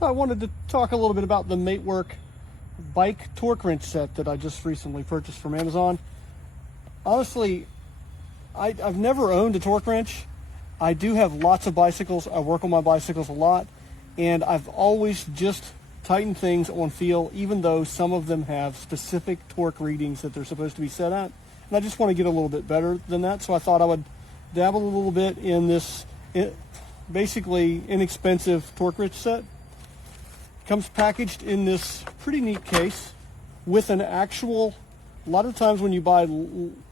So I wanted to talk a little bit about the Matework bike torque wrench set that I just recently purchased from Amazon. Honestly, I've never owned a torque wrench. I do have lots of bicycles. I work on my bicycles a lot, and I've always just tightened things on feel, even though some of them have specific torque readings that they're supposed to be set at. And I just want to get a little bit better than that, so I thought I would dabble a little bit in this basically inexpensive torque wrench set. Comes packaged in this pretty neat case with an actual, a lot of times when you buy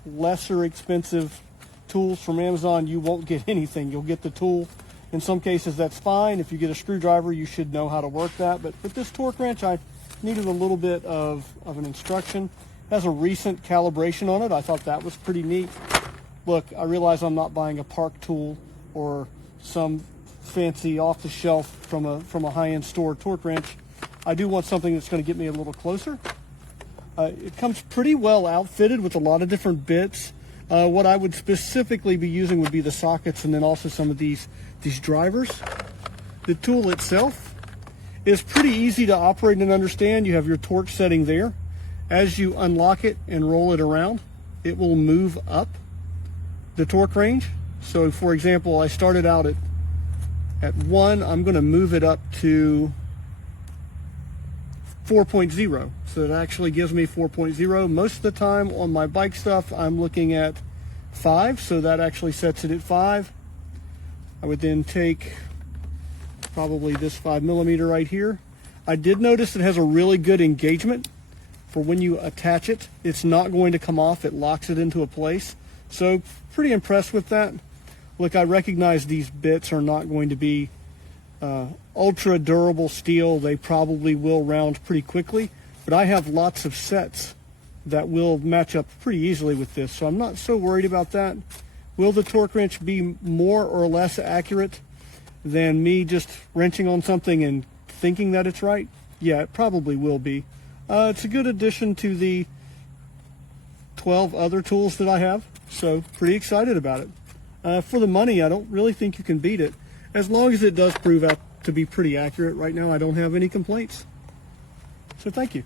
lesser expensive tools from Amazon, you won't get anything. You'll get the tool. In some cases, that's fine. If you get a screwdriver, you should know how to work that. But with this torque wrench, I needed a little bit of an instruction. It has a recent calibration on it. I thought that was pretty neat. Look, I realize I'm not buying a park tool or some fancy off-the-shelf from a high-end store torque wrench. I do want something that's going to get me a little closer. It comes pretty well outfitted with a lot of different bits. What I would specifically be using would be the sockets and then also some of these drivers. The tool itself is pretty easy to operate and understand. You have your torque setting there. As you unlock it and roll it around, it will move up the torque range. So for example, I started out at 1, I'm going to move it up to 4.0. So it actually gives me 4.0. Most of the time on my bike stuff, I'm looking at 5. So that actually sets it at 5. I would then take probably this 5mm right here. I did notice it has a really good engagement for when you attach it. It's not going to come off. It locks it into a place. So pretty impressed with that. Look, I recognize these bits are not going to be ultra durable steel. They probably will round pretty quickly, but I have lots of sets that will match up pretty easily with this, so I'm not so worried about that. Will the torque wrench be more or less accurate than me just wrenching on something and thinking that it's right? Yeah, it probably will be. It's a good addition to the 12 other tools that I have, so pretty excited about it. For the money, I don't really think you can beat it, as long as it does prove out to be pretty accurate. Right now, I don't have any complaints. So thank you.